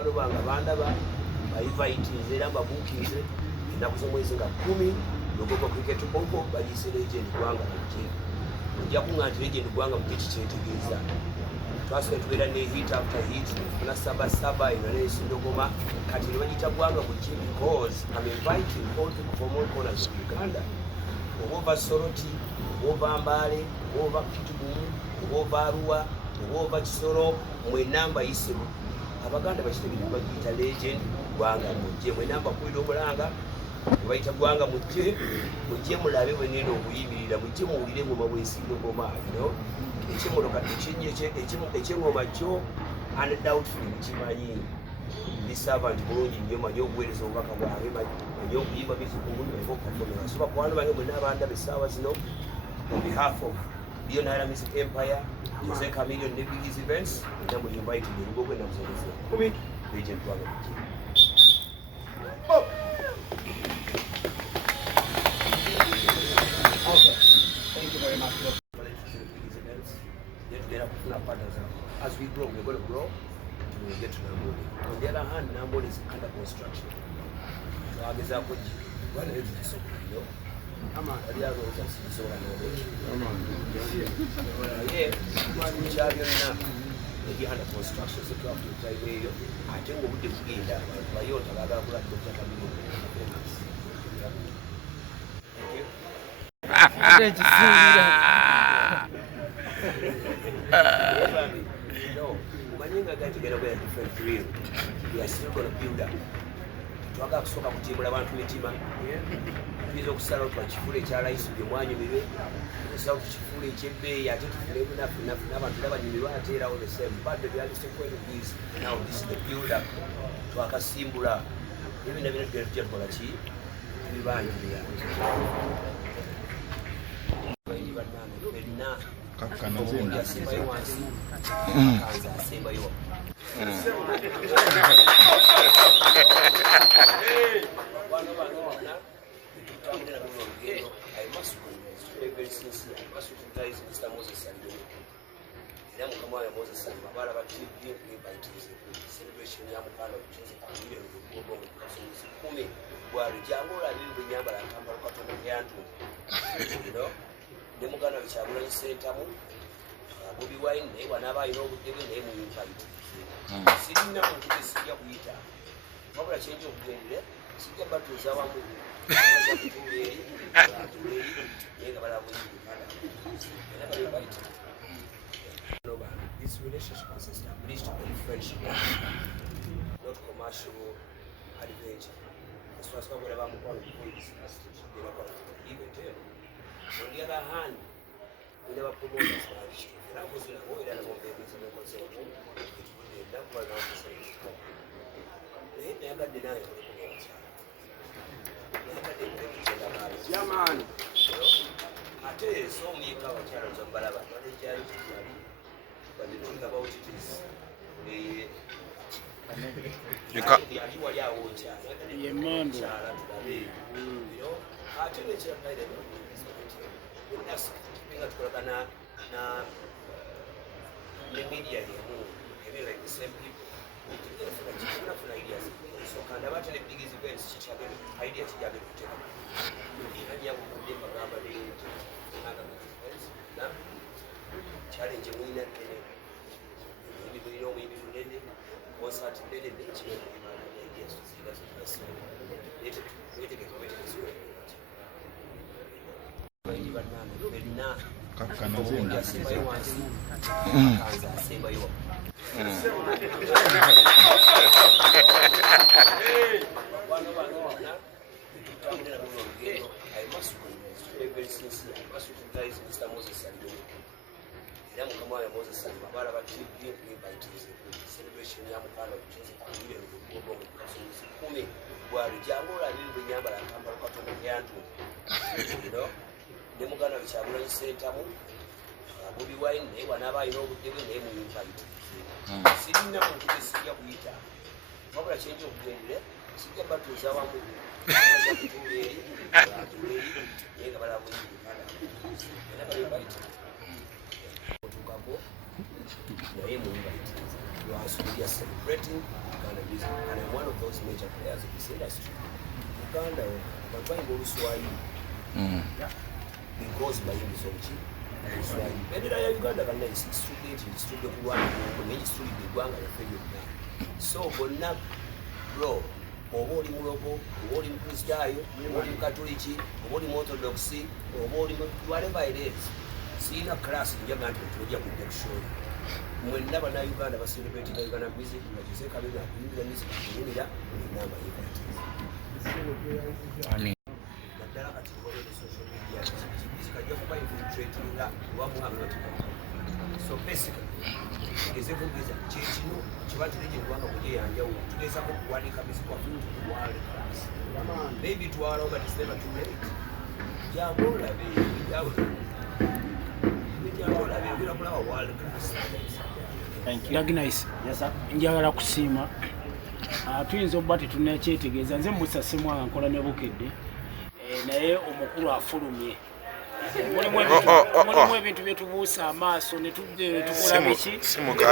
bakwano bange bandaba bayivayitinze era mbabuukize ennaku z'omwezi nga 10 Lugogo Cricket Oval bagiise Legend Gwanga Mujje. Ojja kuŋŋa nti Legend Gwanga Mujje kikyetegeeza. Twasooka tubeera ne hit after hit, tufuna Saba eno n'Ensindogoma, kati ne bagiyita Gwanga Mujje because I'm inviting all people from all corners of Uganda. Oba ova Soroti, oba ova Mbale, oba ova Kitgum, oba ova Arua, oba ova Kisoro, mwenna mbayisemu. Abaganda bakitegedde bagiyita Legend Gwanga Mujje. Mwenna mbakulira omulanga bayita Gwanga Mujje, mujje mulabe bwe ngenda okuyimirira, mujje muwulire engoma bw'Ensindogoma. Ekyengoma kyo undoubtedly mukimanyi. Ndi servant bulungi nnyo, manyi okuweereza obubaka bwange, manyi okuyimba mizikumu, manyi okupafomera. So bakwano bange mwenna abandaba essaawa zino, on behalf of Billionaire Music Empire, Chameleon ne Big Events, mwenna muyinvite Lugogo ennaku z'omwezi nga 10 Legend Gwanga Mujje. Okay, thank you very much. As we grow, we're going to grow and we'll get to Nambole. On the other hand, Nambole is under construction. So I guess I could run it to the soul, you know. I'm on the other side of the soul. Yeah, maybe under construction, so to try radio. I think we would get that by your Talaga. Thank you. No, Manyinga got to get away a different career. We are still going to build up. Twaga kusoka kutimbula abantu mitima. Tulizo kusala kwa kifule ekya rais byomwanyu bibe. Kusala ku kifule ekyebbeeyi ate tufune n'abantu n'abanyumirwa ate era all the same. But the realistic point is now this is the build up. Twakasimbula. Ebintu bino tujja tukola ki? Tubibanjulira. Demugana bikyabula kisentamu Bobi Wine naye bw'anaaba alina obudde naye mu invite. Sirina muntu gwe sijja kuyita. Wabula kyenja okugendera sijja batuuza wamu. Naye nga balaba this relationship was established on friendship, not commercial advantage. As far as whatever I'm going to do is even tell. On the other hand, we never promote this marriage. I was in a way that I won't be able to make myself home. It would be enough for now to say it's come. They never deny it. Yeah, man. I tell you, so many people are trying to balaba. But the thing about it is, you can't. Yeah, man. You know, I tell you, that's na the media here, like the same people. Ideas. So can never tell the biggest events, ideas you have to take. Even you have to challenge a winner, maybe you know, maybe you was at the ideas to see that's wait to get this way. Demugana bikyabula kisentamu Bobi Wine naye bw'anaaba alina obudde naye mu invite. Sirina muntu gwe sijja kuyita. Wabula kyenja okugendera sijja batuuza wamu. Naye nga balaba Bako, naye mu invite. You are celebrating Uganda music, and I'm one of those major players in this industry. Uganda, but why go to Swahili? Because by him is on cheap. Swahili. Bendera ya Uganda kana student kulwana ku student Gwanga ya favorite. So bonna bro, oba oli mulogo, oba oli mukristayo, oba oli mukatoliki, oba oli orthodoxy, oba oli whatever it is. Sina class njaga nti tujja kujja kushow. Mwenna bana Uganda ba celebrate Uganda music nga Jose Kabila kuyimbira music kuyimbira namba yifati. Amen. Nadala kati kwa social media zikajja kuba infiltrate nga wamuhamwe. So basically ngezekugeza kyekino kibatulege Gwanga Mujje yanjawo tugeza ko kuwanika music kwa film to world class. Maybe to our but it's never too late. Jabola be jabola. Jabola be bila kula world class. Thank you. Nice. Yes sir. Njagala kusiima. Tuyinza okuba tetunakyetegeeza nze musasimu ankola ne bukedde naye omukulu afulumye mulimu ebintu byetubuusa amaaso ne tukola biki omukulu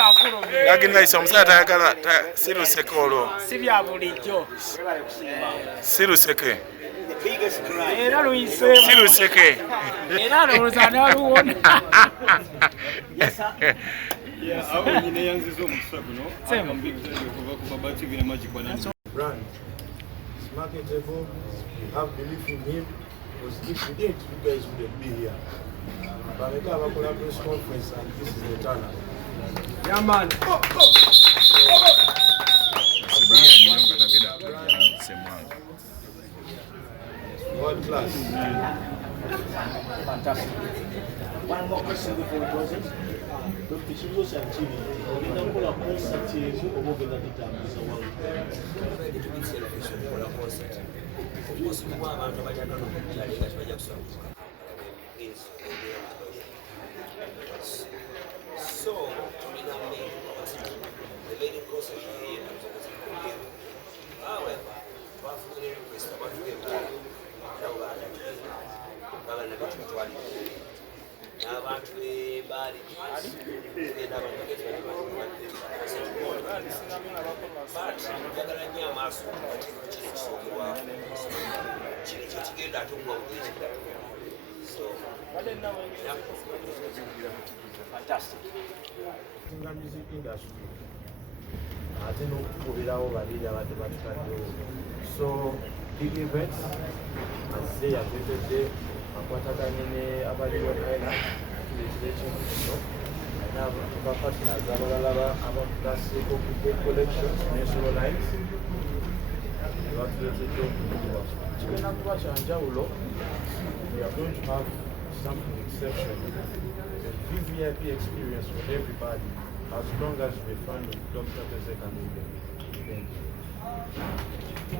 afulumye omusala tayagala siruseke olwo si bya bulijjo siruseke era luyiseemu siruseke era lowooza naluwona brand is marketable, you have belief in him, because if you didn't, you guys wouldn't be here. But we have a collaboration conference and this is the turn. Yeah man! World class. Fantastic. One more question before we close it. Dr. Chibuza Chini, ogenda concert yezo oba ogenda kutambuza wawe? Ready to be selfish for a concert. Of course, we want abantu abajja n'okujja nga tebajja kusaba kuka. So, tulina the lady concert here. However, bafunire request abantu b'ebyalo bagala batutwali n'abantu baali tugenda njagala nnyo amaaso kino kisookerwako kino kyekigenda ate okuwawulira ekirala so Fantastic. In the music industry, ate n'okukubirawo babiri abadde batutaddewo. So big events azze yateetedde akwataganye ne abaliwo Island tuleetera ekintu kino ba partners abalala abatugaseeko ku big collections national lines ne batuleetedde okukuba kigenda kuba kyanjawulo. We are going to have something exceptional, a VVIP experience for everybody as long as we find Dr. Bebe and Bebe. Thank you.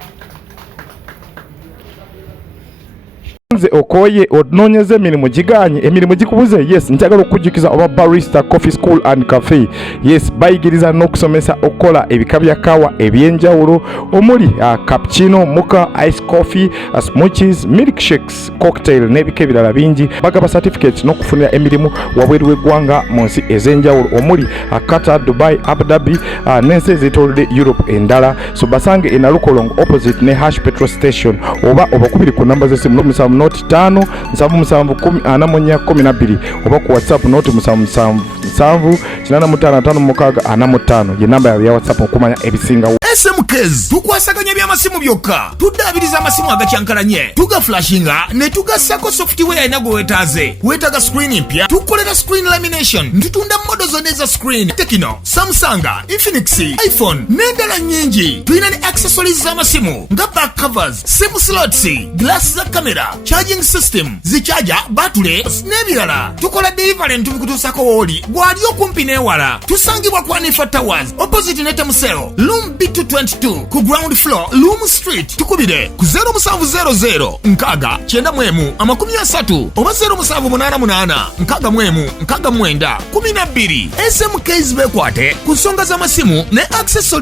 Nze okoye onoonyeza emirimu giganye emirimu gikubuze. Yes, njagala okujjukiza oba Barista Coffee School and Cafe. Yes, bayigiriza n'okusomesa okukola ebika bya kawa ebyenjawulo omuli cappuccino, mocha, ice coffee, smoothies, milkshakes, cocktail n'ebika ebirala bingi. Bagaba certificates n'okufunira emirimu wabweru w'eggwanga mu nsi ez'enjawulo omuli Qatar, Dubai, Abu Dhabi n'ensi ez'etoolodde Europe endala. So basange e Nalukolongo opposite ne Hash petrol station oba obakubiri ku namba z'essimu 0757104412 oba ku WhatsApp 0777855645 ye namba ya WhatsApp okumanya ebisingawo. SMKs tukwasaganya by'amasimu byokka, tuddaabiriza amasimu agakyankalanye, tugaflashinga ne tugassako software ena gwe weetaaze. Weetaaga screen mpya, tukolera screen lamination, ntutunda modo zonna eza screen, Tecno, Samsung, Infinix, iPhone n'endala nnyingi. Tulina ne accessories z'amasimu nga back covers, sim slots, glass za camera, charging system, zichaja, batteries n'ebirala. Tukola delivery ntubikutuusako wooli gwali okumpi n'ewala. Tusangibwa ku Anifa Towers opposite ne Temuseo, Room B222 ku ground floor, Loom Street. Tukubire ku 0700 nkaga 9130 oba 0788 nkaga 9 12. SMKs bekwate ku nsonga z'amasimu ne accessories